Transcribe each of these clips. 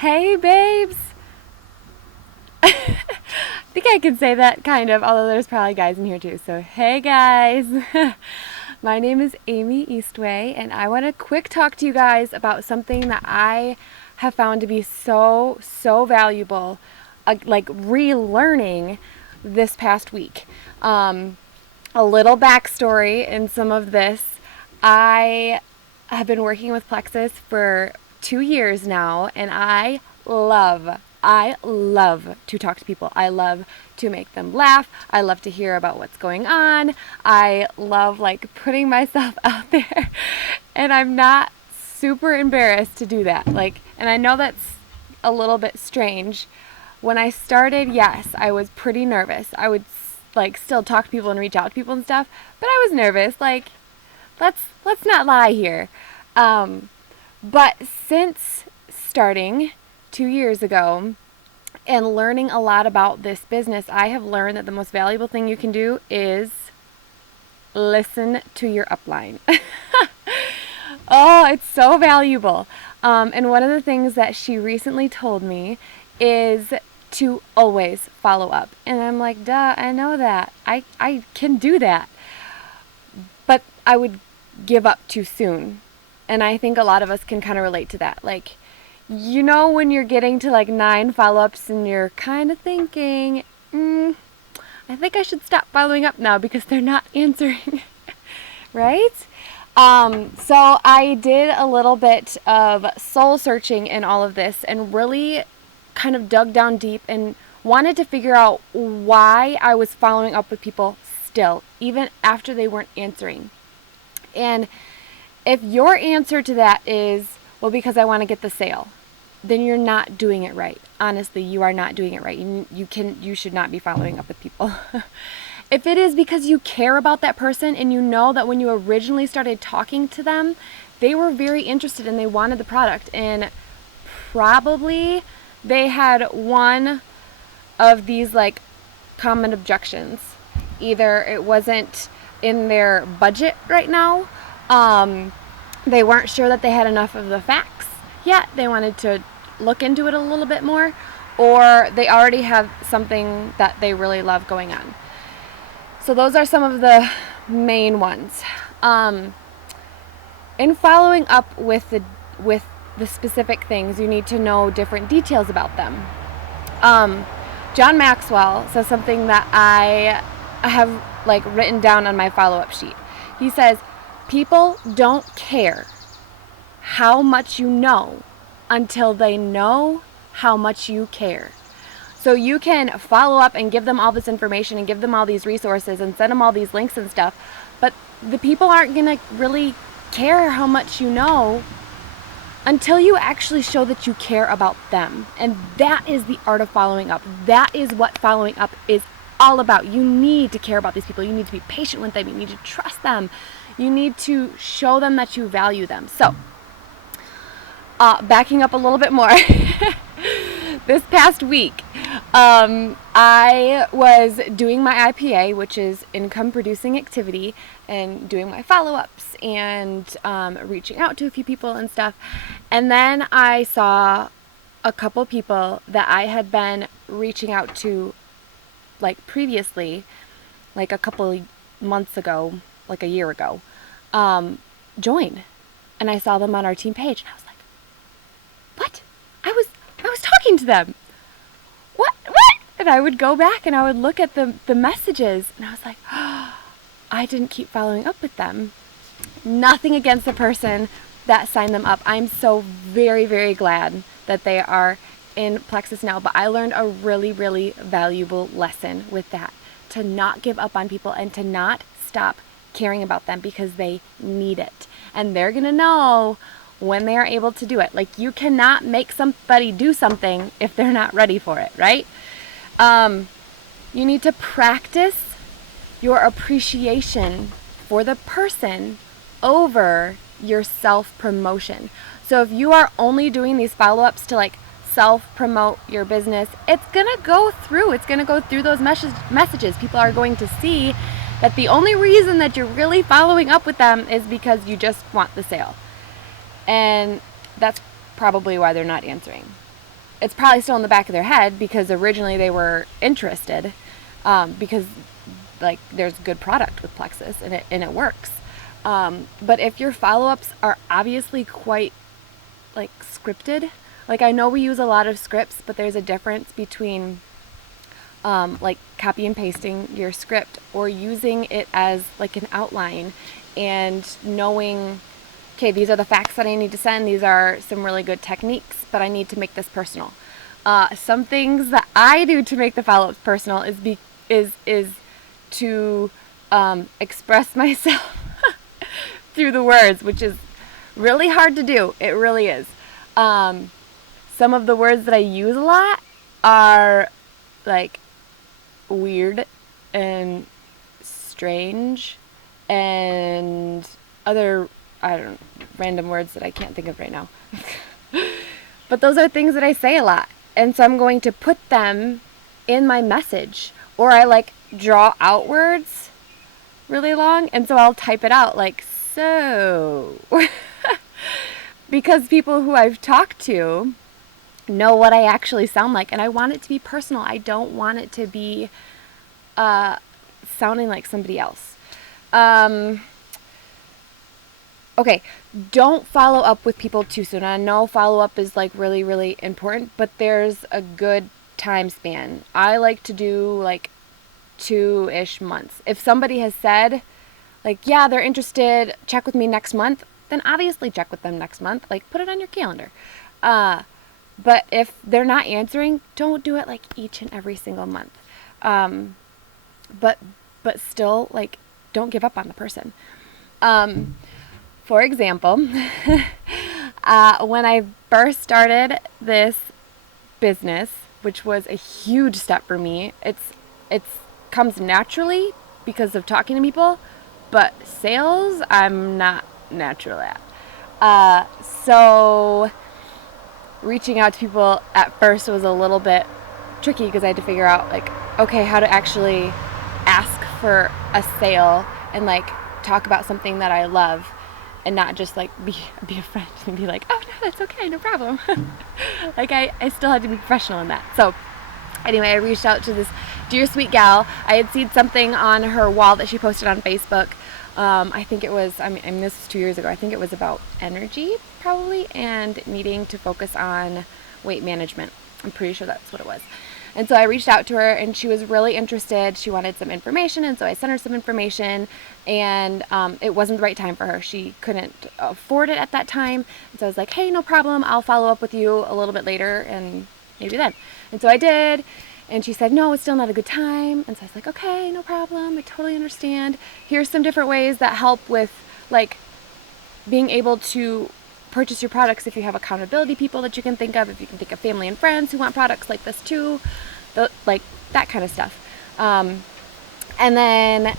Hey, babes. I think I can say that kind of, although there's probably guys in here too. So, hey, guys. My name is Amy Eastway, and I want to quick talk to you guys about something that I have found to be so valuable, like relearning this past week. A little backstory in some of this. I have been working with Plexus for 2 years now, and I love to talk to people. I love to make them laugh. I love to hear about what's going on. I love like putting myself out there, and I'm not super embarrassed to do that. And I know that's a little bit strange. When I started, yes, I was pretty nervous. I would still talk to people and reach out to people and stuff, but I was nervous. Let's not lie here. But since starting 2 years ago and learning a lot about this business, I have learned that the most valuable thing you can do is listen to your upline. Oh, it's so valuable. And one of the things that she recently told me is to always follow up. And I'm like, duh, I know that. I can do that. But I would give up too soon. And I think a lot of us can kind of relate to that. When you're getting to 9 follow-ups and you're kind of thinking, I think I should stop following up now because they're not answering, right? So I did a little bit of soul searching in all of this and really kind of dug down deep and wanted to figure out why I was following up with people still, even after they weren't answering. And if your answer to that is, well, because I want to get the sale, then you're not doing it right. Honestly, you are not doing it right. You should not be following up with people. If it is because you care about that person and you know that when you originally started talking to them, they were very interested and they wanted the product, and probably they had one of these common objections. Either it wasn't in their budget right now, they weren't sure that they had enough of the facts yet, they wanted to look into it a little bit more, or they already have something that they really love going on. So those are some of the main ones. In following up with the specific things, you need to know different details about them. John Maxwell says something that I have written down on my follow-up sheet. He says, people don't care how much you know until they know how much you care. So you can follow up and give them all this information and give them all these resources and send them all these links and stuff, but the people aren't going to really care how much you know until you actually show that you care about them. And that is the art of following up. That is what following up is all about. You need to care about these people. You need to be patient with them. You need to trust them. You need to show them that you value them. So, backing up a little bit more, this past week, I was doing my IPA, which is income producing activity, and doing my follow-ups and reaching out to a few people and stuff. And then I saw a couple people that I had been reaching out to previously, a couple months ago, a year ago, join. And I saw them on our team page, and I was like, what? I was talking to them. What? And I would go back and I would look at the messages, and I was like, oh, I didn't keep following up with them. Nothing against the person that signed them up. I'm so very, very glad that they are in Plexus now, but I learned a really, really valuable lesson with that, to not give up on people and to not stop caring about them, because they need it. And they're going to know when they are able to do it. You cannot make somebody do something if they're not ready for it, right? You need to practice your appreciation for the person over your self-promotion. So if you are only doing these follow-ups to self-promote your business, it's going to go through. It's going to go through those messages. People are going to see that the only reason that you're really following up with them is because you just want the sale. And that's probably why they're not answering. it's probably still in the back of their head because originally they were interested, because like there's good product with Plexus and it works. But if your follow-ups are obviously quite like scripted, like I know we use a lot of scripts, but there's a difference between like copy and pasting your script or using it as like an outline and knowing, okay, these are the facts that I need to send. These are some really good techniques, but I need to make this personal. Some things that I do to make the follow-ups personal is to express myself through the words, which is really hard to do. It really is. Some of the words that I use a lot are like weird and strange and other, I don't know, random words that I can't think of right now. But those are things that I say a lot. And so I'm going to put them in my message. Or I like draw out words really long. And so I'll type it out like so. Because people who I've talked to know what I actually sound like. And I want it to be personal. I don't want it to be sounding like somebody else. Okay, don't follow up with people too soon. I know follow-up is like really, really important, but there's a good time span. I like to do like 2-ish months. If somebody has said, like, yeah, they're interested, check with me next month, then obviously check with them next month. Like, put it on your calendar. But if they're not answering, don't do it like each and every single month. But still, like, don't give up on the person. For example, when I first started this business, which was a huge step for me, it's comes naturally because of talking to people, but sales I'm not natural at. So reaching out to people at first was a little bit tricky because I had to figure out like, okay, how to actually ask for a sale and like talk about something that I love. And not just like be a friend and be like, oh no, that's okay, no problem. Like I still had to be professional in that. So anyway, I reached out to this dear sweet gal. I had seen something on her wall that she posted on Facebook. I think it was, I mean this is 2 years ago. I think it was about energy probably and needing to focus on weight management. I'm pretty sure that's what it was. And so I reached out to her and she was really interested. She wanted some information, and so I sent her some information, and it wasn't the right time for her. She couldn't afford it at that time. And so I was like, hey, no problem. I'll follow up with you a little bit later and maybe then. And so I did. And she said, no, it's still not a good time. And so I was like, okay, no problem. I totally understand. Here's some different ways that help with like being able to purchase your products if you have accountability people that you can think of, if you can think of family and friends who want products like this too, like that kind of stuff. And then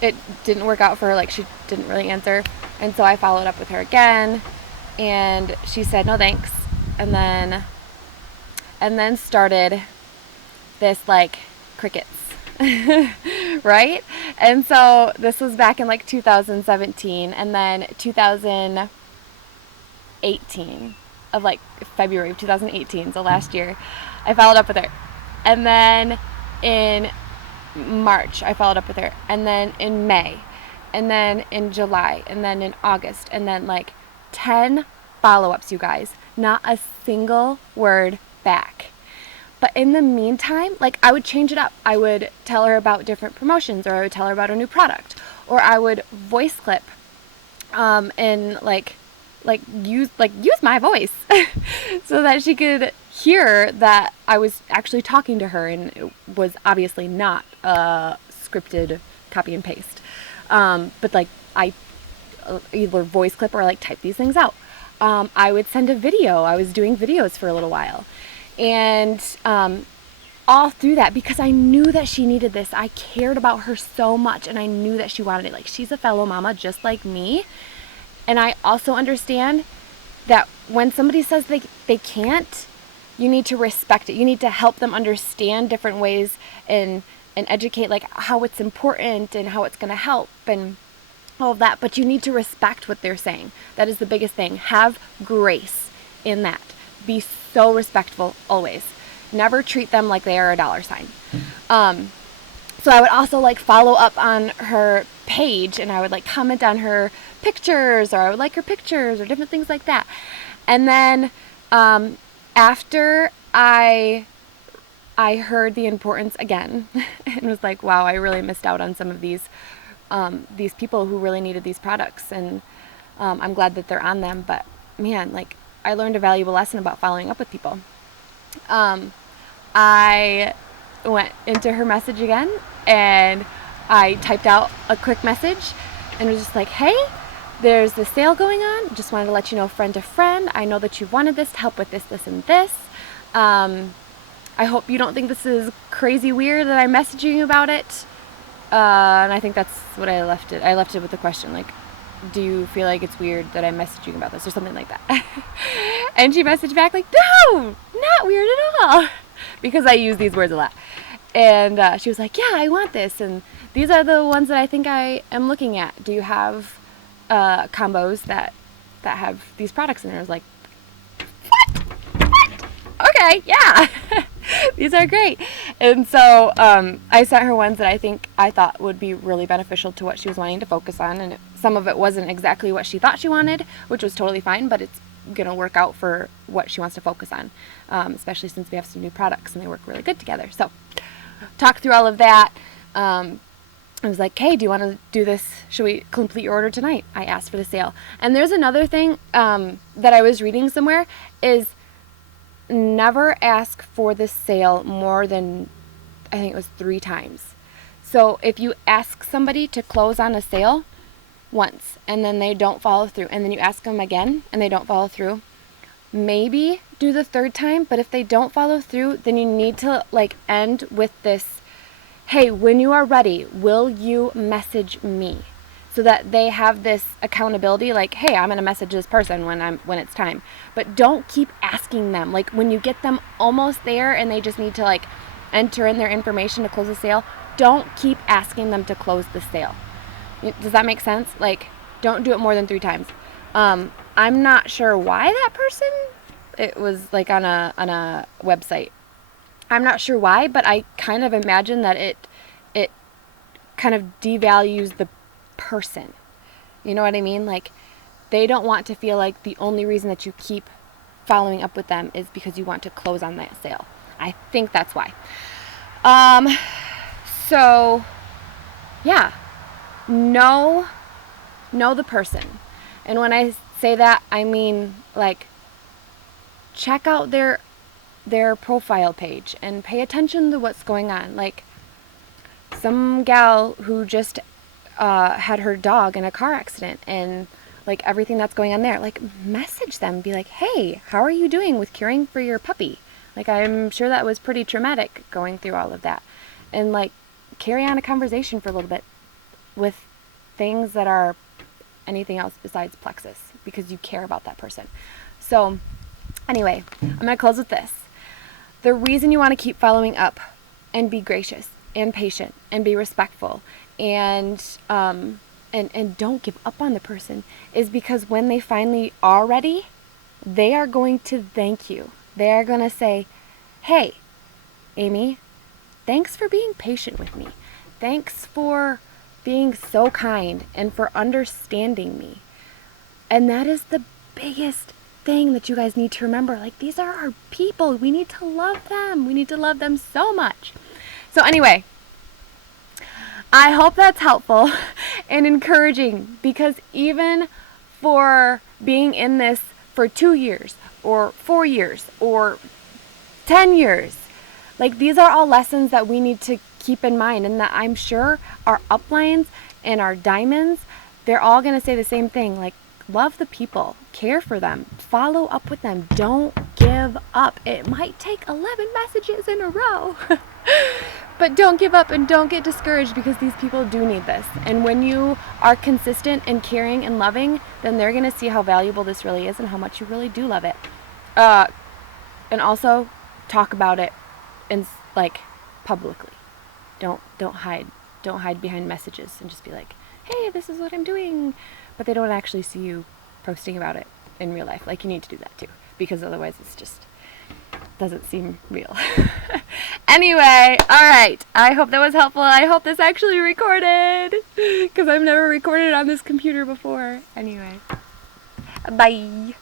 it didn't work out for her, like she didn't really answer. And so I followed up with her again and she said, no thanks. And then started this like crickets, right? And so this was back in like 2017, and then 2018 of like February of 2018, so last year, I followed up with her. And then in March, I followed up with her. And then in May, and then in July, and then in August, and then like 10 follow-ups, you guys. Not a single word back. But in the meantime, like I would change it up. I would tell her about different promotions, or I would tell her about a new product, or I would voice clip and like use my voice so that she could hear that I was actually talking to her, and it was obviously not scripted copy and paste. But like I either voice clip or like type these things out. I would send a video. I was doing videos for a little while. And all through that, because I knew that she needed this. I cared about her so much, and I knew that she wanted it. Like, she's a fellow mama just like me. And I also understand that when somebody says they can't, you need to respect it. You need to help them understand different ways and educate like how it's important and how it's going to help and all of that. But you need to respect what they're saying. That is the biggest thing. Have grace in that. be so respectful always. Never treat them like they are a dollar sign. So I would also like follow up on her page, and I would like comment on her pictures, or I would like her pictures, or different things like that. And then after I heard the importance again, and was like, wow, I really missed out on some of these people who really needed these products, and I'm glad that they're on them. But man, like, I learned a valuable lesson about following up with people. I went into her message again, and I typed out a quick message and was just like, hey, there's this sale going on. Just wanted to let you know, friend to friend, I know that you wanted this to help with this, this, and this. I hope you don't think this is crazy weird that I'm messaging you about it. And I think that's what I left it. I left it with the question, like, do you feel like it's weird that I'm messaging about this, or something like that? And she messaged back like, no, not weird at all, because I use these words a lot. And she was like, yeah, I want this, and these are the ones that I think I am looking at. Do you have combos that have these products in there? I was like, what? Okay, yeah. These are great. And so I sent her ones that I thought would be really beneficial to what she was wanting to focus on, and some of it wasn't exactly what she thought she wanted, which was totally fine, but it's going to work out for what she wants to focus on, especially since we have some new products and they work really good together. So talked through all of that. I was like, hey, do you want to do this? Should we complete your order tonight? I asked for the sale. And there's another thing that I was reading somewhere is never ask for the sale more than, I think it was 3 times. So if you ask somebody to close on a sale once and then they don't follow through, and then you ask them again and they don't follow through, maybe do the 3rd time. But if they don't follow through, then you need to like end with this, hey, when you are ready, will you message me? So that they have this accountability, like, hey, I'm gonna message this person when it's time. But don't keep asking them. Like, when you get them almost there and they just need to like enter in their information to close the sale, don't keep asking them to close the sale. Does that make sense? Like, don't do it more than 3 times. I'm not sure why that person, it was like on a website. I'm not sure why, but I kind of imagine that it kind of devalues the person. You know what I mean? Like, they don't want to feel like the only reason that you keep following up with them is because you want to close on that sale. I think that's why. So yeah, know the person. And when I say that, I mean, like, check out their profile page and pay attention to what's going on. Like, some gal who just had her dog in a car accident, and like everything that's going on there, like, message them, be like, hey, how are you doing with caring for your puppy? Like, I'm sure that was pretty traumatic going through all of that. And like, carry on a conversation for a little bit with things that are anything else besides plexus, because you care about that person. So anyway, I'm going to close with this. The reason you want to keep following up and be gracious and patient and be respectful and don't give up on the person is because when they finally are ready, they are going to thank you. They are going to say, hey, Amy, thanks for being patient with me. Thanks for being so kind and for understanding me. And that is the biggest thing that you guys need to remember. Like, these are our people. We need to love them. We need to love them so much. So anyway, I hope that's helpful and encouraging, because even for being in this for 2 years or 4 years or 10 years, like, these are all lessons that we need to keep in mind, and that I'm sure our uplines and our diamonds, they're all going to say the same thing. Like, love the people, care for them, follow up with them, don't give up. It might take 11 messages in a row, but don't give up and don't get discouraged, because these people do need this. And when you are consistent and caring and loving, then they're going to see how valuable this really is and how much you really do love it. And also talk about it and like publicly. Don't hide behind messages and just be like, hey, this is what I'm doing, but they don't actually see you posting about it in real life. Like, you need to do that too, because otherwise it's just doesn't seem real. Anyway, all right. I hope that was helpful. I hope this actually recorded because I've never recorded on this computer before. Anyway, bye.